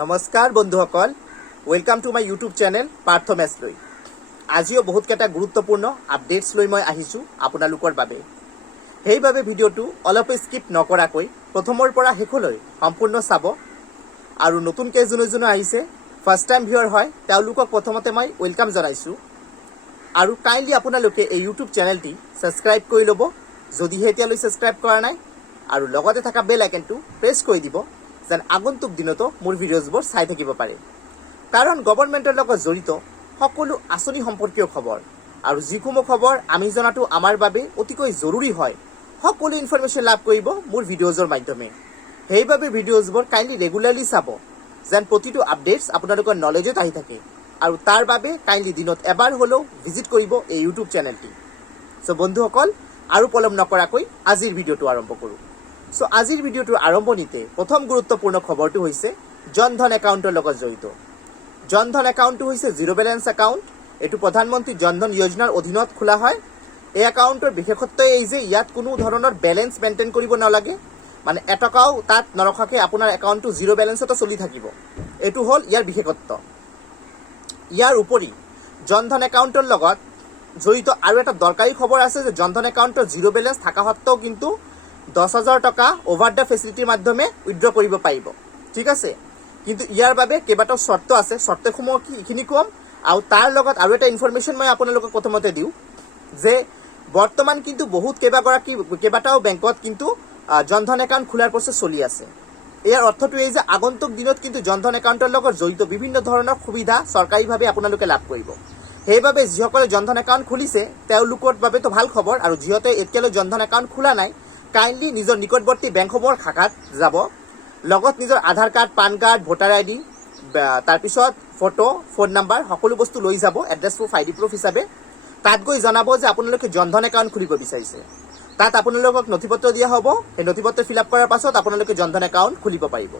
নমস্কাৰ বন্ধুসকল, welcome to my YouTube channel পাৰ্থমেছ লৈ। আজিও বহুতকেইটা গুৰুত্বপূৰ্ণ আপডেটছ লৈ মই আহিছোঁ আপোনালোকৰ বাবে। সেইবাবে ভিডিঅ'টো অলপ স্কিপ নকৰাকৈ প্ৰথমৰ পৰা শেষলৈ সম্পূৰ্ণ চাব। আৰু নতুনকৈ যোনে আহিছে, ফাৰ্ষ্ট টাইম ভিউৱাৰ হয়, তেওঁলোকক প্ৰথমতে মই ওয়েলকাম জনাইছোঁ। আৰু কাইণ্ডলি আপোনালোকে এই ইউটিউব চেনেলটি ছাবস্ক্ৰাইব কৰি ল'ব যদিহে এতিয়ালৈ ছাবস্ক্ৰাইব কৰা নাই, আৰু লগতে থকা বেল আইকনটো প্ৰেছ কৰি দিব যেন আগন্তুক দিনতো মোৰ ভিডিঅ'জবোৰ চাই থাকিব পাৰে। কাৰণ গভৰ্ণমেণ্টৰ লগত জড়িত সকলো আঁচনি সম্পৰ্কীয় খবৰ আৰু যিকোনো খবৰ আমি জনাটো আমাৰ বাবে অতিকৈ জৰুৰী হয়। সকলো ইনফৰমেশ্যন লাভ কৰিব মোৰ ভিডিঅ'জৰ মাধ্যমে। সেইবাবে ভিডিঅ'জবোৰ কাইণ্ডলি ৰেগুলাৰলি চাব যেন প্ৰতিটো আপডেটছ আপোনালোকৰ নলেজত আহি থাকে। আৰু তাৰ বাবে কাইণ্ডলি দিনত এবাৰ হ'লেও ভিজিট কৰিব এই ইউটিউব চেনেলটি। চ' বন্ধুসকল, আৰু পলম নকৰাকৈ আজিৰ ভিডিঅ'টো আৰম্ভ কৰোঁ। চ' আজিৰ ভিডিঅ'টোৰ আৰম্ভণিতে প্ৰথম গুৰুত্বপূৰ্ণ খবৰটো হৈছে জনধন একাউণ্টৰ লগত জড়িত। জনধন একাউণ্টটো হৈছে জিৰ' বেলেঞ্চ একাউণ্ট। এইটো প্ৰধানমন্ত্ৰী জনধন যোজনাৰ অধীনত খোলা হয়। এই একাউণ্টৰ বিশেষত্বই এই যে ইয়াত কোনো ধৰণৰ বেলেঞ্চ মেইনটেইন কৰিব নালাগে, মানে এটকাও তাত নৰখাকৈ আপোনাৰ একাউণ্টটো জিৰ' বেলেঞ্চতো চলি থাকিব। এইটো হ'ল ইয়াৰ বিশেষত্ব। ইয়াৰ উপৰি জনধন একাউণ্টৰ লগত জড়িত আৰু এটা দৰকাৰী খবৰ আছে যে জনধন একাউণ্টৰ জিৰ' বেলেঞ্চ থকা সত্ত্বেও কিন্তু 10,000 টকা অভাৰ দ্য ফেচিলিটিৰ মাধ্যমে উইথড্ৰ কৰিব পাৰিব। ঠিক আছে, কিন্তু ইয়াৰ বাবে কেইবাটাও চৰ্ত আছে। চৰ্তসমূহ কি এইখিনি ক'ম, আৰু তাৰ লগত আৰু এটা ইনফৰমেশ্যন মই আপোনালোকক প্ৰথমতে দিওঁ যে বৰ্তমান কিন্তু কেইবাটাও বেংকত কিন্তু জনধন একাউণ্ট খোলাৰ প্ৰচেছ চলি আছে। ইয়াৰ অৰ্থটো এই যে আগন্তুক দিনত কিন্তু জনধন একাউণ্টৰ লগত জড়িত বিভিন্ন ধৰণৰ সুবিধা চৰকাৰীভাৱে আপোনালোকে লাভ কৰিব। সেইবাবে যিসকলে জনধন একাউণ্ট খুলিছে তেওঁলোকৰ বাবেতো ভাল খবৰ, আৰু যিহেতু এতিয়ালৈ জনধন একাউণ্ট খোলা নাই, কাইণ্ডলি নিজৰ নিকটৱৰ্তী বেংকসমূহৰ শাখাত যাব, লগত নিজৰ আধাৰ কাৰ্ড, পান কাৰ্ড, ভোটাৰ আই ডি, তাৰপিছত ফটো, ফোন নাম্বাৰ সকলো বস্তু লৈ যাব এড্ৰেছ প্ৰুফ, আই ডি প্ৰুফ হিচাপে। তাত গৈ জনাব যে আপোনালোকে জনধন একাউণ্ট খুলিব বিচাৰিছে। তাত আপোনালোকক নথিপত্ৰ দিয়া হ'ব। সেই নথিপত্ৰ ফিল আপ কৰাৰ পাছত আপোনালোকে জনধন একাউণ্ট খুলিব পাৰিব।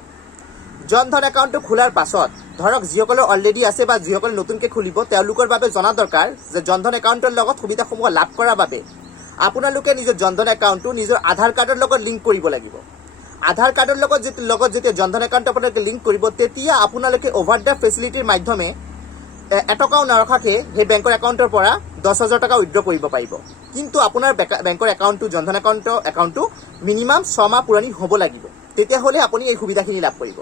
জনধন একাউণ্টটো খোলাৰ পাছত ধৰক যিসকলৰ অলৰেডি আছে বা যিসকলে নতুনকৈ খুলিব তেওঁলোকৰ বাবে জনা দৰকাৰ যে জনধন একাউণ্টৰ লগত সুবিধাসমূহ লাভ কৰাৰ বাবে আপোনালোকে নিজৰ জনধন একাউণ্টটো নিজৰ আধাৰ কাৰ্ডৰ লগত লিংক কৰিব লাগিব। আধাৰ কাৰ্ডৰ লগত যেতিয়া জনধন একাউণ্ট আপোনালোকে লিংক কৰিব, তেতিয়া আপোনালোকে অভাৰ দ্য ফেচিলিটিৰ মাধ্যমে এটকাও নৰখাকৈ সেই বেংকৰ একাউণ্টৰ পৰা 10,000 টকা উইথড্ৰ কৰিব পাৰিব। কিন্তু আপোনাৰ বেংকৰ একাউণ্টটো জনধন একাউণ্টটো মিনিমাম 6 মাহ পুৰণি হ'ব লাগিব, তেতিয়াহ'লে আপুনি এই সুবিধাখিনি লাভ কৰিব।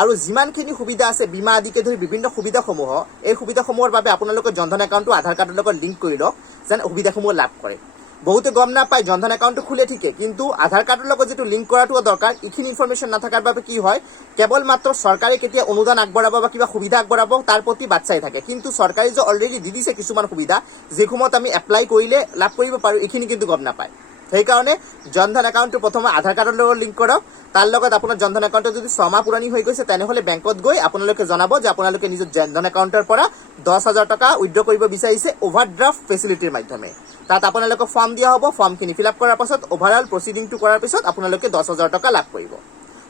আৰু যিমানখিনি সুবিধা আছে বীমা আদিকে ধৰি বিভিন্ন সুবিধাসমূহ, এই সুবিধাসমূহৰ বাবে আপোনালোকে জনধন একাউণ্টটো আধাৰ কাৰ্ডৰ লগত লিংক কৰি লওক যেন সুবিধাসমূহ লাভ কৰে। বহুতে গম নাপায় জনধন একাউণ্টটো খোলে ঠিকে, কিন্তু আধাৰ কাৰ্ডৰ লগত যিটো লিংক কৰাটোও দৰকাৰ। এইখিনি ইনফৰমেশ্যন নাথাকাৰ বাবে কি হয়, কেৱল মাত্ৰ চৰকাৰে কেতিয়া অনুদান আগবঢ়াব বা কিবা সুবিধা আগবঢ়াব তাৰ প্ৰতি বাট চাই থাকে, কিন্তু চৰকাৰে যে অলৰেডি দি দিছে কিছুমান সুবিধা যিসমূহত আমি এপ্লাই কৰিলে লাভ কৰিব পাৰোঁ, এইখিনি কিন্তু গম নাপায়। সেইকাৰণে জনধন একাউণ্টটো প্ৰথমে আধাৰ কাৰ্ডৰ লগত লিংক কৰক। তাৰ লগত আপোনাৰ জনধন একাউণ্টটো যদি 6 মাহ পুৰণি হৈ গৈছে তেনেহ'লে বেংকত গৈ আপোনালোকে জনাব যে আপোনালোকে নিজৰ জনধন একাউণ্টৰ পৰা 10,000 টকা উইথড্ৰ কৰিব বিচাৰিছে অভাৰড্ৰাফ্ট ফেচিলিটিৰ মাধ্যমে। তাত আপোনালোকক ফৰ্ম দিয়া হ'ব। ফৰ্মখিনি ফিল আপ কৰাৰ পাছত অভাৰঅল প্ৰচিডিংটো কৰাৰ পিছত আপোনালোকে 10,000 টকা লাভ কৰিব।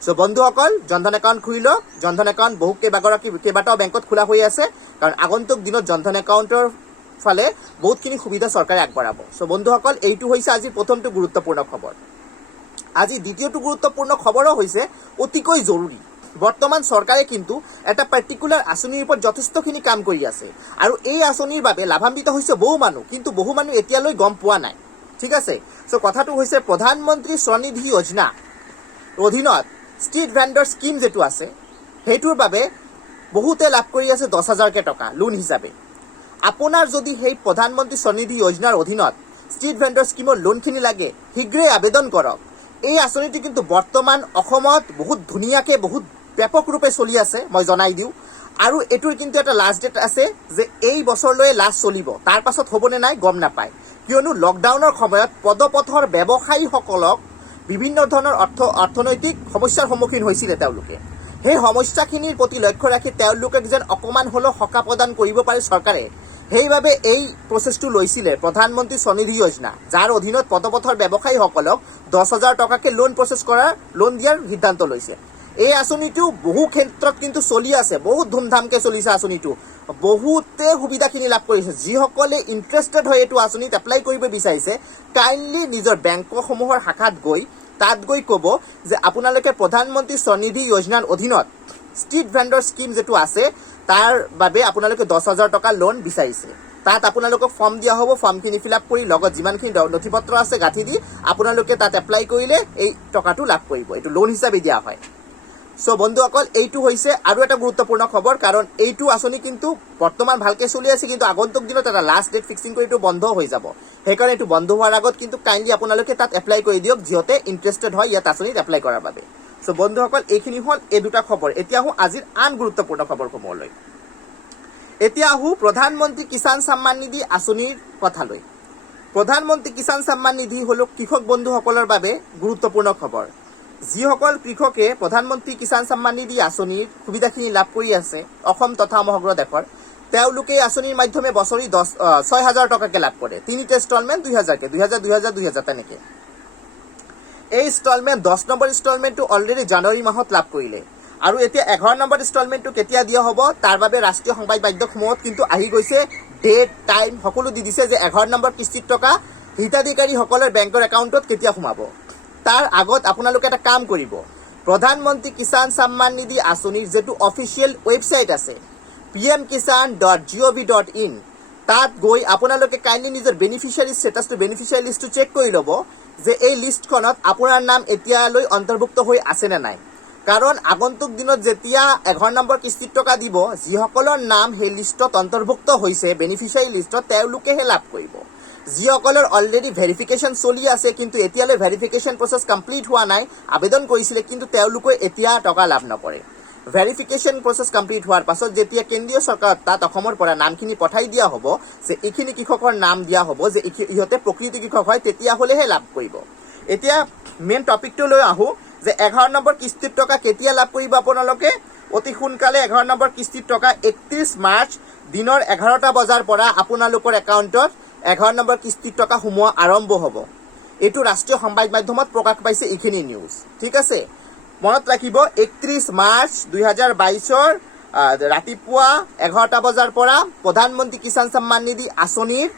চ' বন্ধুসকল, জনধন একাউণ্ট খুলি লওক। জনধন একাউণ্ট কেইবাটাও বেংকত খোলা হৈ আছে, কাৰণ আগন্তুক দিনত জনধন একাউণ্টৰ ফালে বহুতখিনি সুবিধা চৰকাৰে আগবঢ়াব। চ' বন্ধুসকল, এইটো হৈছে আজি প্ৰথমটো গুৰুত্বপূৰ্ণ খবৰ। আজি দ্বিতীয়টো গুৰুত্বপূৰ্ণ খবৰো হৈছে অতিকৈ জৰুৰী। বৰ্তমান চৰকাৰে কিন্তু এটা পাৰ্টিকুলাৰ আঁচনিৰ ওপৰত যথেষ্টখিনি কাম কৰি আছে, আৰু এই আঁচনিৰ বাবে লাভান্বিত হৈছে বহু মানুহ, কিন্তু বহু মানুহ এতিয়ালৈ গম পোৱা নাই। ঠিক আছে, চ' কথাটো হৈছে প্ৰধানমন্ত্ৰী স্বনিধি যোজনা অধীনত ষ্ট্ৰীট ভেণ্ডৰ স্কিম যিটো আছে সেইটোৰ বাবে বহুতে লাভ কৰি আছে 10,000 টকা লোন হিচাপে। আপোনাৰ যদি সেই প্ৰধানমন্ত্ৰী স্বনিধি যোজনাৰ অধীনত ষ্ট্ৰীট ভেণ্ডৰ স্কিমৰ লোনখিনি লাগে, শীঘ্ৰেই আবেদন কৰক। এই আঁচনিটো কিন্তু বৰ্তমান অসমত বহুত ধুনীয়াকৈ বহুত ব্যাপক ৰূপে চলি আছে, মই জনাই দিওঁ। আৰু এইটোৰ কিন্তু এটা লাষ্ট ডেট আছে যে এই বছৰলৈ লাষ্ট চলিব, তাৰ পাছত হ'বনে নাই গম নাপায়। কিয়নো লকডাউনৰ সময়ত পদপথৰ ব্যৱসায়ীসকলক বিভিন্ন ধৰণৰ অৰ্থনৈতিক সমস্যাৰ সন্মুখীন হৈছিলে তেওঁলোকে। সেই সমস্যাখিনিৰ প্ৰতি লক্ষ্য ৰাখি তেওঁলোকে যেন অকণমান হ'লেও সকাহ প্ৰদান কৰিব পাৰে চৰকাৰে, সেইবাবে এই প্ৰচেছটো লৈছিলে প্ৰধানমন্ত্ৰী স্বনিধি যোজনা, যাৰ অধীনত পদপথৰ ব্যৱসায়ীসকলক 10,000 টকাকৈ লোন দিয়াৰ সিদ্ধান্ত লৈছে। এই আঁচনিটো বহু ক্ষেত্ৰত কিন্তু চলি আছে, বহুত ধুমধামকৈ চলিছে আঁচনিটো। বহুতে সুবিধাখিনি লাভ কৰিছে। যিসকলে ইণ্টাৰেষ্টেড হৈ এইটো আঁচনিত এপ্লাই কৰিব বিচাৰিছে, কাইণ্ডলি নিজৰ বেংকসমূহৰ শাখাত গৈ তাত গৈ ক'ব যে আপোনালোকে প্ৰধানমন্ত্ৰী স্বনিধি যোজনাৰ অধীনত ষ্ট্ৰীট ভেণ্ডৰ স্কিম যেটো আছে তাৰ বাবে আপোনালোকে 10,000 টকা লোন বিচাৰিছে। তাত আপোনালোকক ফৰ্ম দিয়া হ'ব, ফৰ্মখিনি ফিল আপ কৰি লগত যিমানখিনি নথিপত্ৰ আছে গাঁঠি দি আপোনালোকে তাত এপ্লাই কৰিলে এই টকাটো লাভ কৰিব। এইটো লোন হিচাপে দিয়া হয়। সো বন্ধুসকল, এইটো হৈছে আৰু এটা গুৰুত্বপূৰ্ণ খবৰ, কাৰণ এইটো আঁচনি কিন্তু বৰ্তমান ভালকে চলি আছে, কিন্তু আগন্তুক দিনত এটা লাষ্ট ডেট ফিক্সিং কৰি এইটো বন্ধ হৈ যাব। সেইকাৰণে এইটো বন্ধ হোৱাৰ আগত কিন্তু কাইণ্ডলি আপোনালোকে তাত এপ্লাই কৰি দিয়ক, যিহতে ইণ্টাৰেষ্টেড হয় ইয়াত আঁচনিত এপ্লাই কৰাৰ বাবে। সো বন্ধুসকল, এইখিনি হ'ল এই দুটা খবৰ। এতিয়া আহোঁ আজিৰ আন গুৰুত্বপূৰ্ণ খবৰসমূহলৈ। এতিয়া আহোঁ প্ৰধানমন্ত্ৰী কিষাণ সন্মান নিধি আঁচনিৰ কথালৈ। প্ৰধানমন্ত্ৰী কিষাণ সন্মান নিধি হ'ল কৃষক বন্ধুসকলৰ বাবে গুৰুত্বপূৰ্ণ খবৰ। যিসকল কৃষকে প্ৰধানমন্ত্ৰী কিষাণ সন্মান নিধি আঁচনিৰ সুবিধাখিনি লাভ কৰি আছে অসম তথা সমগ্ৰ দেশৰ, তেওঁলোকে এই আঁচনিৰ মাধ্যমে বছৰি 6,000 টকাকে লাভ কৰে। তিনিটা ইনষ্টলমেণ্ট 2,000কে, 2,000, 2,000, 2,000 তেনেকে। এই ইনষ্টলমেণ্ট 10 নম্বৰ ইনষ্টলমেণ্টটো অলৰেডি জানুৱাৰী মাহত লাভ কৰিলে, আৰু এতিয়া 11 নম্বৰ ইনষ্টলমেণ্টটো কেতিয়া দিয়া হ'ব তাৰ বাবে ৰাষ্ট্ৰীয় সংবাদ মাধ্যমসমূহত কিন্তু আহি গৈছে, ডেট টাইম সকলো দি দিছে যে 11 নম্বৰ কিস্তিৰ টকা হিতাধিকাৰীসকলৰ বেংকৰ একাউণ্টত কেতিয়া সোমাব। তাৰ আগত আপোনালোকে এটা কাম কৰিব, প্ৰধানমন্ত্ৰী কিষাণ সন্মান নিধি আঁচনিৰ যেটো অফিচিয়েল ৱেবছাইট আছে pmkisan.gov.in, তাত গৈ আপোনালোকে কাইণ্ডলি নিজৰ বেনিফিচিয়াৰী ষ্টেটাছটো, বেনিফিচিয়াৰী লিষ্টটো চেক কৰি ল'ব যে এই লিষ্টখনত আপোনাৰ নাম এতিয়ালৈ অন্তৰ্ভুক্ত হৈ আছে নে নাই। কাৰণ আগন্তুক দিনত যেতিয়া 11 নম্বৰ কিস্তিৰ টকা দিব, যিসকলৰ নাম সেই লিষ্টত অন্তৰ্ভুক্ত হৈছে বেনিফিচিয়াৰী লিষ্টত, তেওঁলোকেহে লাভ কৰিব। যিসকলৰ অলৰেডি ভেৰিফিকেশ্যন চলি আছে কিন্তু এতিয়ালৈ ভেৰিফিকেশ্যন প্ৰচেছ কমপ্লিট হোৱা নাই, আবেদন কৰিছিলে কিন্তু তেওঁলোকে এতিয়া টকা লাভ নকৰে। ভেৰিফিকেশ্যন প্ৰচেছ কমপ্লিট হোৱাৰ পাছত যেতিয়া কেন্দ্ৰীয় চৰকাৰত তাত অসমৰ পৰা নামখিনি পঠাই দিয়া হ'ব, যে এইখিনি কৃষকৰ নাম দিয়া হ'ব যে ইহঁতে প্ৰকৃত কৃষক হয়, তেতিয়াহ'লেহে লাভ কৰিব। এতিয়া মেইন টপিকটো লৈ আহোঁ যে 11 নম্বৰ কিস্তিৰ টকা কেতিয়া লাভ কৰিব আপোনালোকে। অতি সোনকালে 11 নম্বৰ কিস্তিৰ টকা 31 মাৰ্চ দিনৰ 11টা বজাৰ পৰা আপোনালোকৰ একাউণ্টত 11 নম্বৰ কিস্তিৰ টকা সোমোৱা আৰম্ভ হ'ব। এইটো ৰাষ্ট্ৰীয় সংবাদ মাধ্যমত প্ৰকাশ পাইছে এইখিনি নিউজ, ঠিক আছে। মনত ৰাখিব, 31 মাৰ্চ 2022 ৰাতিপুৱা 11টা বজাৰ পৰা প্ৰধানমন্ত্ৰী কিষাণ সন্মান নিধি আঁচনিৰ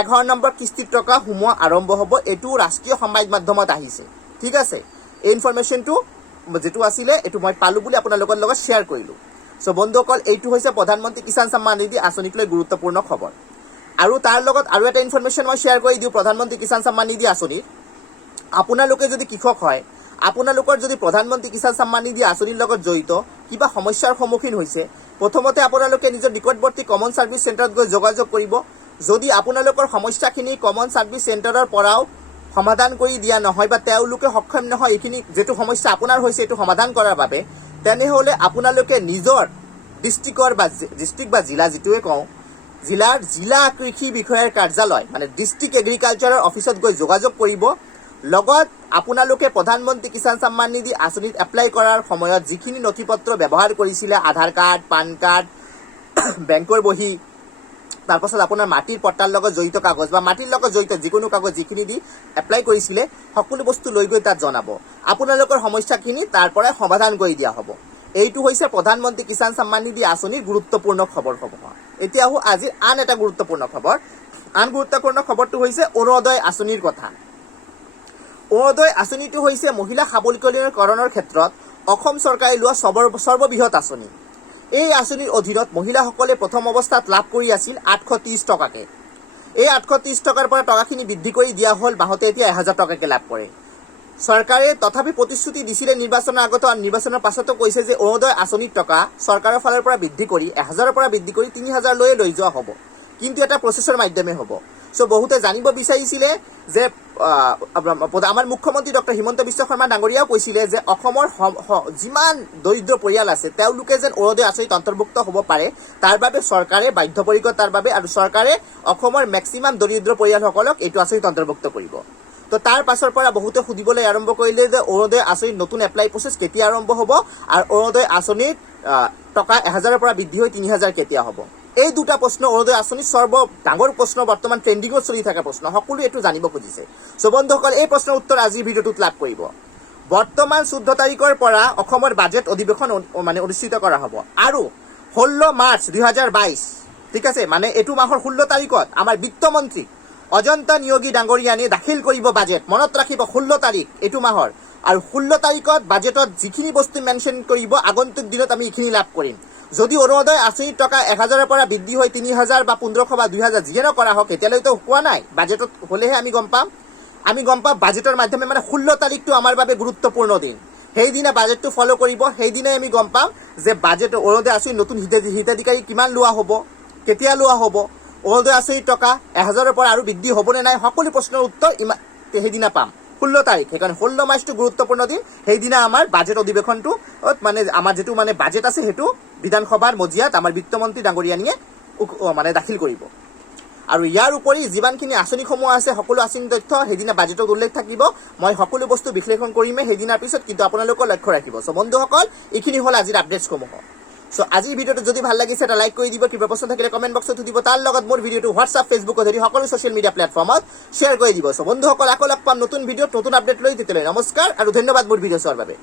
11 নম্বৰ কিস্তিৰ টকা সোমোৱা আৰম্ভ হ'ব। এইটো ৰাষ্ট্ৰীয় সংবাদ মাধ্যমত আহিছে, ঠিক আছে। এই ইনফৰমেশ্যনটো যেটো আছিলে এইটো মই পালোঁ বুলি আপোনালোকৰ লগত শ্বেয়াৰ কৰিলোঁ। সো বন্ধুসকল, এইটো হৈছে প্ৰধানমন্ত্ৰী কিষাণ সন্মান নিধি আঁচনিক লৈ গুৰুত্বপূৰ্ণ খবৰ। আৰু তাৰ লগত আৰু এটা ইনফৰমেশ্যন মই শ্বেয়াৰ কৰি দিওঁ প্ৰধানমন্ত্ৰী কিষাণ সন্মান নিধি আঁচনিৰ। আপোনালোকে যদি কৃষক হয়, আপোনালোকৰ যদি প্ৰধানমন্ত্ৰী কিষাণ সন্মান নিধি আঁচনিৰ লগত জড়িত কিবা সমস্যাৰ সন্মুখীন হৈছে, প্ৰথমতে আপোনালোকে নিজৰ নিকটৱৰ্তী কমন ছাৰ্ভিচ চেণ্টাৰত গৈ যোগাযোগ কৰিব। যদি আপোনালোকৰ সমস্যাখিনি কমন ছাৰ্ভিচ চেণ্টাৰৰ পৰাও সমাধান কৰি দিয়া নহয় বা তেওঁলোকে সক্ষম নহয় এইখিনি যেটো সমস্যা আপোনাৰ হৈছে এইটো সমাধান কৰাৰ বাবে, তেনেহ'লে আপোনালোকে নিজৰ ডিষ্ট্ৰিক্ট বা জিলা যেটোৱে কওঁ, জিলা কৃষি বিষয়াৰ কাৰ্যালয় মানে ডিষ্ট্ৰিক্ট এগ্ৰিকালচাৰৰ অফিচত গৈ যোগাযোগ কৰিব। লগত আপোনালোকে প্ৰধানমন্ত্ৰী কিষাণ সন্মান নিধি আঁচনিত এপ্লাই কৰাৰ সময়ত যিখিনি নথিপত্ৰ ব্যৱহাৰ কৰিছিলে, আধাৰ কাৰ্ড, পান কাৰ্ড, বেংকৰ বহি, তাৰপাছত আপোনাৰ মাটিৰ পট্টাৰ লগত জড়িত কাগজ বা মাটিৰ লগত জড়িত যিকোনো কাগজ যিখিনি দি এপ্লাই কৰিছিলে, সকলো বস্তু লৈ গৈ তাত জনাব। আপোনালোকৰ সমস্যাখিনি তাৰ পৰাই সমাধান কৰি দিয়া হ'ব। এইটো হৈছে প্ৰধানমন্ত্ৰী কিষাণ সন্মান নিধি আঁচনিৰ গুৰুত্বপূৰ্ণ খবৰসমূহ। এতিয়া আহোঁ আজিৰ আন এটা গুৰুত্বপূৰ্ণ খবৰ। আন গুৰুত্বপূৰ্ণ খবৰটো হৈছে অৰুণোদয় আঁচনিৰ কথা। অৰুণোদয় আঁচনিটো হৈছে মহিলা সবলীকৰণৰ ক্ষেত্ৰত অসম চৰকাৰে লোৱা সৰ্ববৃহৎ আঁচনি। এই আঁচনিৰ অধীনত মহিলাসকলে প্ৰথম অৱস্থাত লাভ কৰি আছিল 830 টকাকে। এই 830 টকাৰ পৰা টকাখিনি বৃদ্ধি কৰি দিয়া হ'ল, মাহতে এতিয়া 1000 টকাকে লাভ কৰে। চৰকাৰে তথাপি প্ৰতিশ্ৰুতি দিছিলে নিৰ্বাচনৰ আগতো আৰু নিৰ্বাচনৰ পাছতো কৈছে যে অৰুণোদয় আঁচনিৰ টকা চৰকাৰৰ ফালৰ পৰা বৃদ্ধি কৰি 1000ৰ পৰা বৃদ্ধি কৰি 3000 লৈ যোৱা হ'ব, কিন্তু এটা প্ৰচেছৰ মাধ্যমে হ'ব। সো বহুতে জানিব বিচাৰিছিলে যে আমাৰ মুখ্যমন্ত্ৰী ডক্টৰ হিমন্ত বিশ্ব শৰ্মা ডাঙৰীয়াও কৈছিলে যে অসমৰ যিমান দৰিদ্ৰ পৰিয়াল আছে তেওঁলোকে যেন অৰুণোদয় আঁচনিত অন্তৰ্ভুক্ত হ'ব পাৰে, তাৰ বাবে চৰকাৰে বাধ্যপৰিকৰ তাৰ বাবে, আৰু চৰকাৰে অসমৰ মেক্সিমাম দৰিদ্ৰ পৰিয়ালসকলক এইটো আঁচনিত অন্তৰ্ভুক্ত কৰিব। তো তাৰ পাছৰ পৰা বহুতে সুধিবলৈ আৰম্ভ কৰিলে যে অৰুণোদয় আঁচনিৰ নতুন এপ্লাই প্ৰচেছ কেতিয়া আৰম্ভ হ'ব আৰু অৰুণোদয় আঁচনিৰ টকা 1000ৰ পৰা বৃদ্ধি হৈ 3000 কেতিয়া হ'ব। এই দুটা প্ৰশ্ন অৰুণোদয় আঁচনিৰ ডাঙৰ প্ৰশ্ন, বৰ্তমান ট্ৰেণ্ডিঙত চলি থকা প্ৰশ্ন, সকলোৱে এইটো জানিব খুজিছে। সো বন্ধুসকল, এই প্ৰশ্নৰ উত্তৰ আজিৰ ভিডিঅ'টোত লাভ কৰিব। বৰ্তমান 14 তাৰিখৰ পৰা অসমৰ বাজেট অধিৱেশন অনুষ্ঠিত কৰা হ'ব আৰু 16 মাৰ্চ 2022, ঠিক আছে, মানে এইটো মাহৰ 16 তাৰিখত আমাৰ বিত্তমন্ত্ৰী অজন্তা নিয়োগী ডাঙৰীয়ানে দাখিল কৰিব বাজেট। মনত ৰাখিব 16 তাৰিখ এইটো মাহৰ আৰু 16 তাৰিখত বাজেটত যিখিনি বস্তু মেনশ্যন কৰিব আগন্তুক দিনত আমি এইখিনি লাভ কৰিম। যদি অৰুণোদয় আঁচনিৰ টকা 1000ৰ পৰা বৃদ্ধি হৈ 3000 বা 1500 বা 2000 যিয়ে নকৰা হওক, এতিয়ালৈতো হোৱা নাই, বাজেটত হ'লেহে আমি গম পাম। বাজেটৰ মাধ্যমে মানে 16 তাৰিখটো আমাৰ বাবে গুৰুত্বপূৰ্ণ দিন। সেইদিনা বাজেটটো ফ'ল' কৰিব, সেইদিনাই আমি গম পাম যে বাজেট অৰুণোদয় আঁচনিৰ নতুন হিতাধিকাৰী কিমান লোৱা হ'ব, কেতিয়া লোৱা হ'ব, অৰুণোদয় আঁচনিৰ টকা 1000ৰ পৰা আৰু বৃদ্ধি হ'বনে নাই, সকলো প্ৰশ্নৰ উত্তৰ সেইদিনা পাম। 16 তাৰিখ, সেইকাৰণে 16 মাৰ্চটো গুৰুত্বপূৰ্ণ দিন। সেইদিনা আমাৰ বাজেট অধিৱেশনটো মানে আমাৰ যিটো মানে বাজেট আছে সেইটো বিধানসভাৰ মজিয়াত আমাৰ বিত্তমন্ত্ৰী ডাঙৰীয়ানীয়ে মানে দাখিল কৰিব। আৰু ইয়াৰ উপৰি যিমানখিনি আঁচনিসমূহ আছে সকলো আঁচনিৰ তথ্য সেইদিনা বাজেটত উল্লেখ থাকিব। মই সকলো বস্তু বিশ্লেষণ কৰিমেই সেইদিনাৰ পিছত, কিন্তু আপোনালোকৰ লক্ষ্য ৰাখিব। চ' বন্ধুসকল, এইখিনি হ'ল আজিৰ আপডেটছসমূহ। চ' আজিৰ ভিডিঅ'টো যদি ভাল লাগিছে এটা লাইক কৰি দিব, কিবা প্ৰশ্ন থাকিলে কমেণ্ট বক্সত সুধিব, তাৰ লগত মোৰ ভিডিঅ'টো হোৱাটছআপ, ফেচবুকত ধৰি সকলো ছ'চিয়েল মিডিয়া প্লেটফৰ্মত শ্বেয়াৰ কৰি দিব। চ' বন্ধুসকল, আকৌ লগ পাম নতুন ভিডিঅ'ত নতুন আপডেট লৈ। তেতিয়ালৈ নমস্কাৰ আৰু ধন্যবাদ মোৰ ভিডিঅ' চোৱাৰ বাবে।